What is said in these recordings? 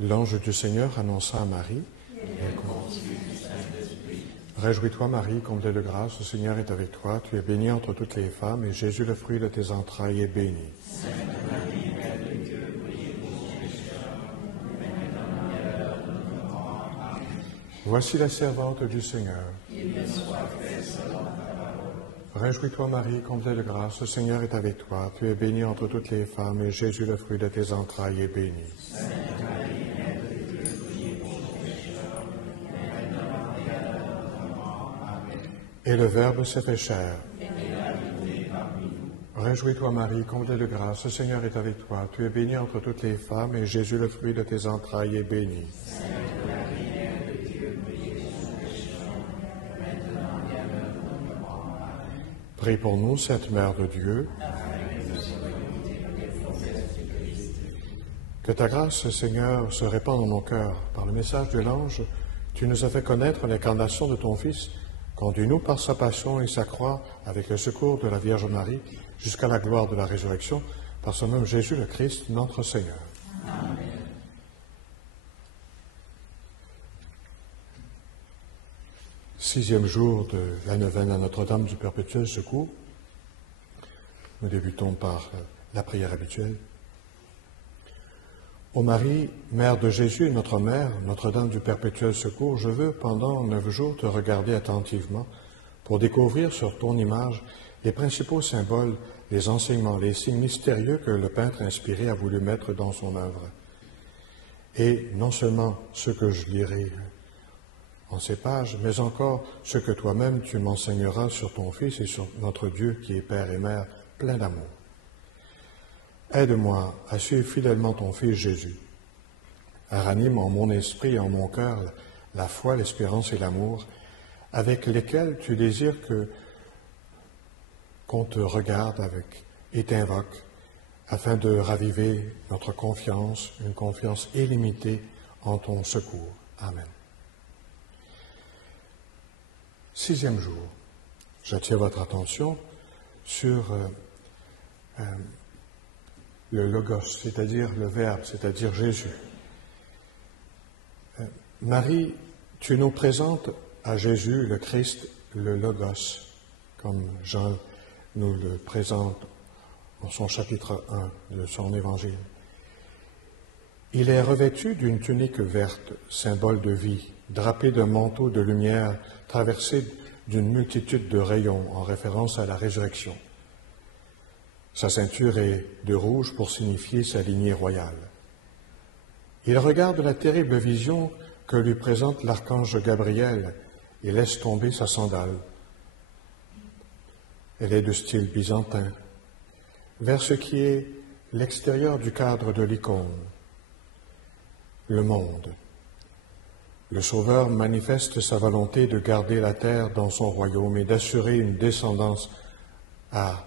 L'ange du Seigneur annonça à Marie. Réjouis-toi, Marie, comblée de grâce, le Seigneur est avec toi. Tu es bénie entre toutes les femmes, et Jésus, le fruit de tes entrailles, est béni. Sainte Marie, Mère de Dieu, priez pour nous pécheurs, maintenant et à l'heure de notre mort. Amen. Voici la servante du Seigneur. Qu'il me soit fait selon ta parole. Réjouis-toi, Marie, comblée de grâce, le Seigneur est avec toi. Tu es bénie entre toutes les femmes, et Jésus, le fruit de tes entrailles, est béni. Sainte Marie, Mère de Dieu, priez pour nous pécheurs, maintenant et à l'heure de notre mort. Amen. Et le Verbe s'est fait chair. Et a habité parmi nous. Réjouis-toi, Marie, comblée de grâce, le Seigneur est avec toi. Tu es bénie entre toutes les femmes, et Jésus, le fruit de tes entrailles, est béni. Sainte Marie, Mère de Dieu, priez pour nous pécheurs, maintenant et à l'heure de notre mort. Amen. Prie pour nous, Sainte Mère de Dieu. Que ta grâce, Seigneur, se répande dans nos cœurs. Par le message de l'ange, tu nous as fait connaître l'incarnation de ton Fils. Conduis-nous par sa passion et sa croix, avec le secours de la Vierge Marie, jusqu'à la gloire de la résurrection, par son nom Jésus le Christ, notre Seigneur. Amen. Sixième jour de la neuvaine à Notre-Dame du Perpétuel Secours. Nous débutons par la prière habituelle. Ô Marie, Mère de Jésus et notre Mère, Notre-Dame du Perpétuel Secours, je veux pendant 9 jours te regarder attentivement pour découvrir sur ton image les principaux symboles, les enseignements, les signes mystérieux que le peintre inspiré a voulu mettre dans son œuvre. Et non seulement ce que je lirai en ces pages, mais encore ce que toi-même tu m'enseigneras sur ton Fils et sur notre Dieu qui est Père et Mère, plein d'amour. Aide-moi à suivre fidèlement ton Fils Jésus. Ranime en mon esprit et en mon cœur la foi, l'espérance et l'amour avec lesquels tu désires qu'on te regarde avec et t'invoque afin de raviver notre confiance, une confiance illimitée en ton secours. Amen. Sixième jour, j'attire votre attention sur le Logos, c'est-à-dire le Verbe, c'est-à-dire Jésus. Marie, tu nous présentes à Jésus, le Christ, le Logos, comme Jean nous le présente dans son chapitre 1 de son évangile. Il est revêtu d'une tunique verte, symbole de vie, drapé d'un manteau de lumière, traversé d'une multitude de rayons, en référence à la résurrection. Sa ceinture est de rouge pour signifier sa lignée royale. Il regarde la terrible vision que lui présente l'archange Gabriel et laisse tomber sa sandale. Elle est de style byzantin, vers ce qui est l'extérieur du cadre de l'icône, le monde. Le Sauveur manifeste sa volonté de garder la terre dans son royaume et d'assurer une descendance à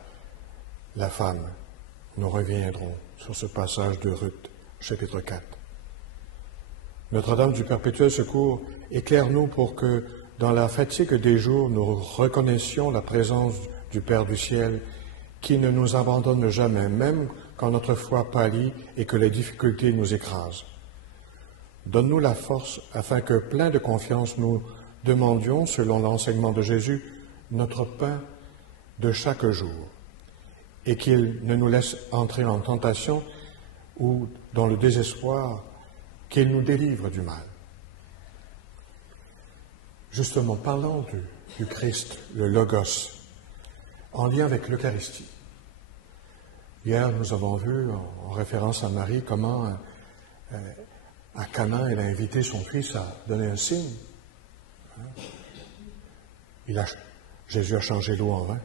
la femme. Nous reviendrons sur ce passage de Ruth, chapitre 4. Notre-Dame du Perpétuel Secours, éclaire-nous pour que, dans la fatigue des jours, nous reconnaissions la présence du Père du ciel, qui ne nous abandonne jamais, même quand notre foi pâlit et que les difficultés nous écrasent. Donne-nous la force afin que, plein de confiance, nous demandions, selon l'enseignement de Jésus, notre pain de chaque jour, et qu'il ne nous laisse entrer en tentation ou dans le désespoir, qu'il nous délivre du mal. Justement, parlons du Christ, le Logos, en lien avec l'Eucharistie. Hier, nous avons vu, en référence à Marie, comment à Cana, elle a invité son fils à donner un signe. Jésus a changé l'eau en vin.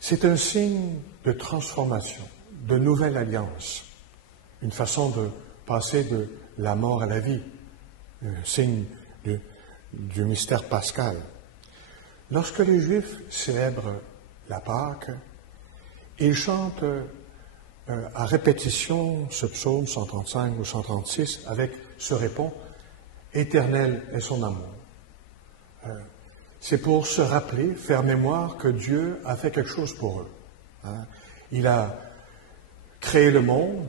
C'est un signe de transformation, de nouvelle alliance, une façon de passer de la mort à la vie, un signe du mystère pascal. Lorsque les Juifs célèbrent la Pâque, ils chantent à répétition ce psaume 135 ou 136 avec ce répond « Éternel est son amour ». C'est pour se rappeler, faire mémoire que Dieu a fait quelque chose pour eux. Il a créé le monde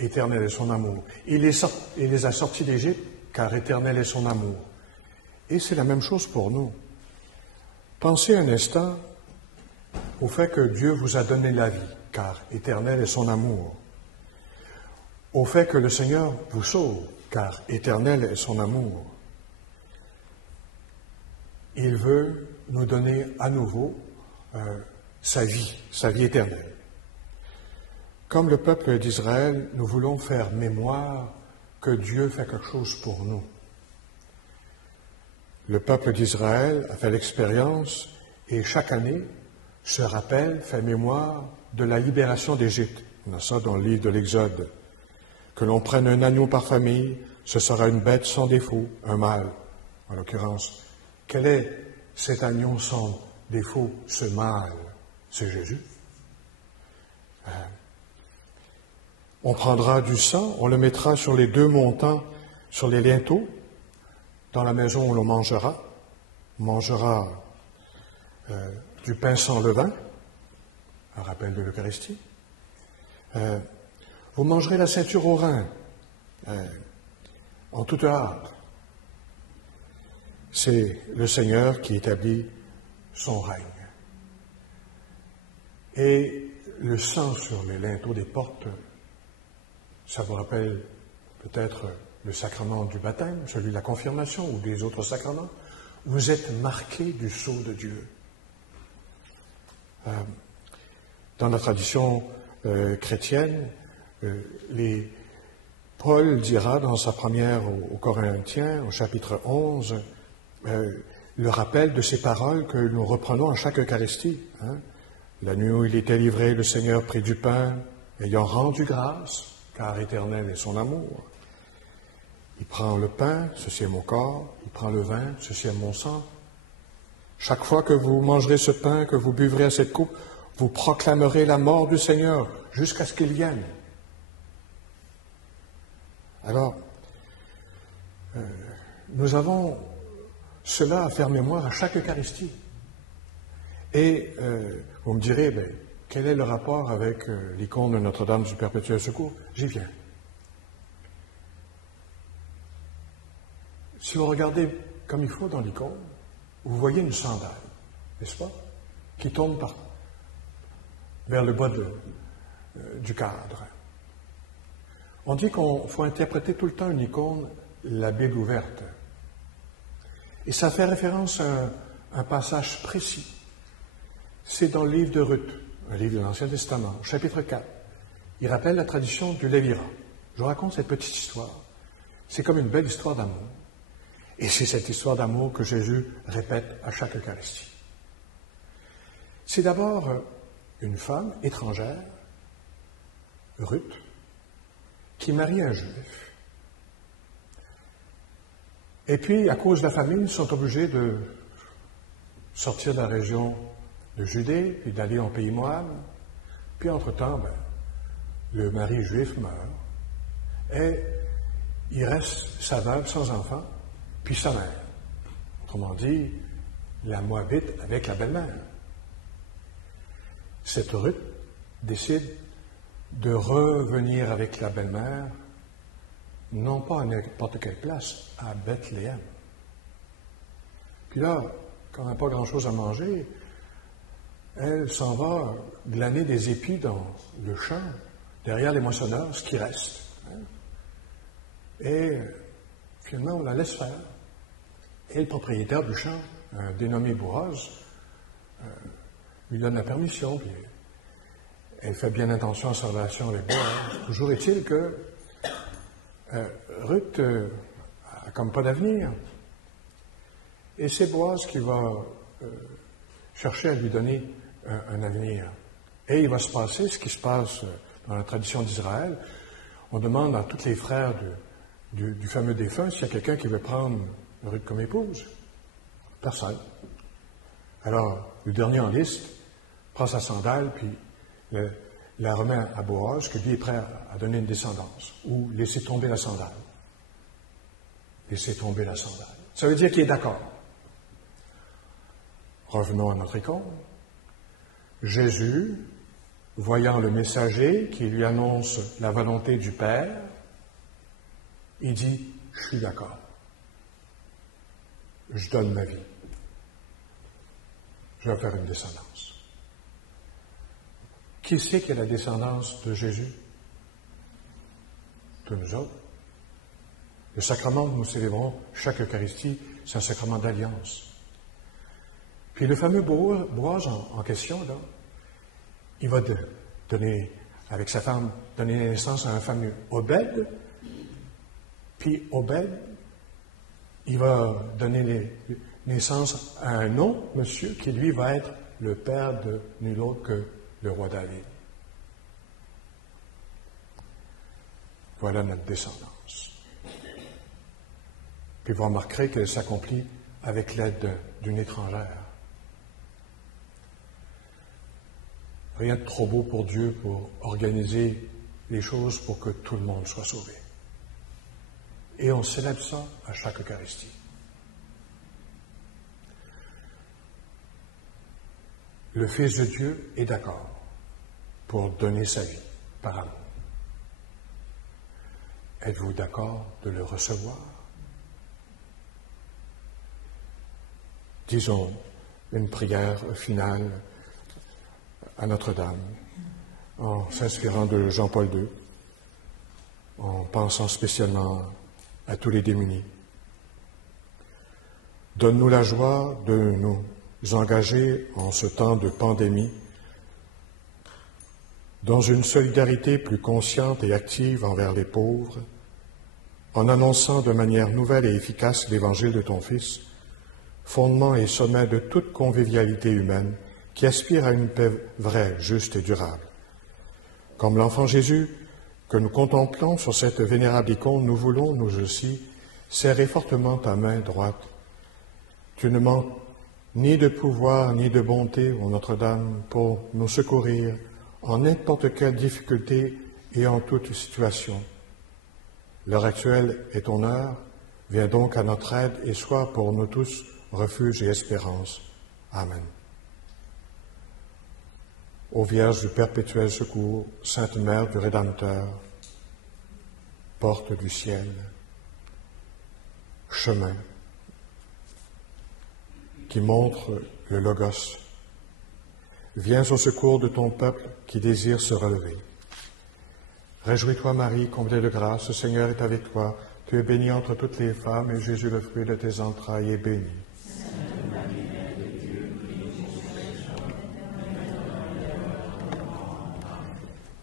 éternel est son amour. Il les a sortis d'Égypte, car éternel est son amour. Et c'est la même chose pour nous. Pensez un instant au fait que Dieu vous a donné la vie, car éternel est son amour. Au fait que le Seigneur vous sauve, car éternel est son amour. Il veut nous donner à nouveau sa vie éternelle. Comme le peuple d'Israël, nous voulons faire mémoire que Dieu fait quelque chose pour nous. Le peuple d'Israël a fait l'expérience et chaque année se rappelle, fait mémoire de la libération d'Égypte. On a ça dans le livre de l'Exode. Que l'on prenne un agneau par famille, ce sera une bête sans défaut, un mâle. En l'occurrence, quel est cet agneau sans défaut, ce mâle? C'est Jésus. On prendra du sang, on le mettra sur les 2 montants, sur les linteaux, dans la maison où l'on mangera. On mangera du pain sans levain, un rappel de l'Eucharistie. Vous mangerez la ceinture au rein, en toute hâte. C'est le Seigneur qui établit son règne. Et le sang sur les linteaux des portes, ça vous rappelle peut-être le sacrement du baptême, celui de la confirmation ou des autres sacrements. Vous êtes marqués du sceau de Dieu. Dans la tradition chrétienne, Paul dira dans sa première aux Corinthiens, au chapitre 11, le rappel de ces paroles que nous reprenons à chaque Eucharistie. La nuit où il était livré, le Seigneur prit du pain, ayant rendu grâce, car éternel est son amour. Il prend le pain, ceci est mon corps, il prend le vin, ceci est mon sang. Chaque fois que vous mangerez ce pain, que vous buvrez à cette coupe, vous proclamerez la mort du Seigneur jusqu'à ce qu'il vienne. Alors, nous avons cela à faire mémoire à chaque Eucharistie. Et vous me direz, quel est le rapport avec l'icône de Notre-Dame du Perpétuel Secours? J'y viens. Si vous regardez comme il faut dans l'icône, vous voyez une sandale, n'est-ce pas, qui tombe vers le bas du cadre. On dit qu'il faut interpréter tout le temps une icône, la Bible ouverte. Et ça fait référence à un passage précis. C'est dans le livre de Ruth, un livre de l'Ancien Testament, au chapitre 4. Il rappelle la tradition du Lévirat. Je vous raconte cette petite histoire. C'est comme une belle histoire d'amour. Et c'est cette histoire d'amour que Jésus répète à chaque Eucharistie. C'est d'abord une femme étrangère, Ruth, qui marie un juif. Et puis, à cause de la famine, ils sont obligés de sortir de la région de Judée et d'aller en pays Moab. Puis, entre-temps, le mari juif meurt. Et il reste sa veuve sans enfant, puis sa mère. Autrement dit, la Moabite avec la belle-mère. Cette Ruth décide de revenir avec la belle-mère, non pas à n'importe quelle place, à Bethléem. Puis là, quand elle n'a pas grand-chose à manger, elle s'en va glaner des épis dans le champ, derrière les moissonneurs, ce qui reste. Et finalement, on la laisse faire. Et le propriétaire du champ, dénommé Boaz, lui donne la permission, puis elle fait bien attention à sa relation avec Boaz. Toujours est-il que Ruth a comme pas d'avenir. Et c'est Boaz qui va chercher à lui donner un avenir. Et il va se passer ce qui se passe dans la tradition d'Israël. On demande à tous les frères du fameux défunt s'il y a quelqu'un qui veut prendre Ruth comme épouse. Personne. Alors, le dernier en liste prend sa sandale, puis la remet à Boaz, que lui est prêt à donner une descendance, ou laisser tomber la sandale. Laisser tomber la sandale. Ça veut dire qu'il est d'accord. Revenons à notre icône. Jésus voyant le messager qui lui annonce la volonté du Père, il dit, je suis d'accord. Je donne ma vie. Je vais faire une descendance. Qui c'est qui est la descendance de Jésus? Tous nous autres. Le sacrement que nous célébrons chaque Eucharistie, c'est un sacrement d'alliance. Puis le fameux Boaz en question, là, il va donner, avec sa femme, donner naissance à un fameux Obed. Puis Obed, il va donner naissance à un autre monsieur qui, lui, va être le père de nul autre que le roi David. Voilà notre descendance. Puis vous remarquerez qu'elle s'accomplit avec l'aide d'une étrangère. Rien de trop beau pour Dieu pour organiser les choses pour que tout le monde soit sauvé. Et on célèbre ça à chaque Eucharistie. Le Fils de Dieu est d'accord pour donner sa vie par amour. Êtes-vous d'accord de le recevoir? Disons une prière finale à Notre-Dame, en s'inspirant de Jean-Paul II, en pensant spécialement à tous les démunis. Donne-nous la joie de nous engager en ce temps de pandémie dans une solidarité plus consciente et active envers les pauvres, en annonçant de manière nouvelle et efficace l'Évangile de ton Fils, fondement et sommet de toute convivialité humaine qui aspire à une paix vraie, juste et durable. Comme l'enfant Jésus que nous contemplons sur cette vénérable icône, nous voulons, nous aussi, serrer fortement ta main droite. Tu ne manques ni de pouvoir ni de bonté, ô Notre-Dame, pour nous secourir en n'importe quelle difficulté et en toute situation. L'heure actuelle est ton heure, viens donc à notre aide et sois pour nous tous refuge et espérance. Amen. Ô Vierge du perpétuel secours, Sainte Mère du Rédempteur, porte du ciel, chemin qui montre le Logos, viens au secours de ton peuple qui désire se relever. Réjouis-toi, Marie, comblée de grâce, le Seigneur est avec toi. Tu es bénie entre toutes les femmes, et Jésus, le fruit de tes entrailles, est béni.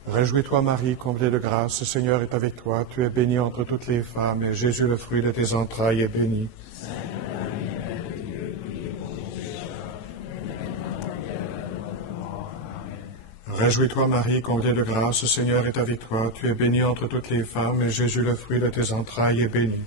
Réjouis-toi, Marie, comblée de grâce, le Seigneur est avec toi. Tu es bénie entre toutes les femmes, et Jésus, le fruit de tes entrailles, est béni. Réjouis-toi, Marie, comblée de grâce, le Seigneur est avec toi. Tu es bénie entre toutes les femmes, et Jésus, le fruit de tes entrailles, est béni.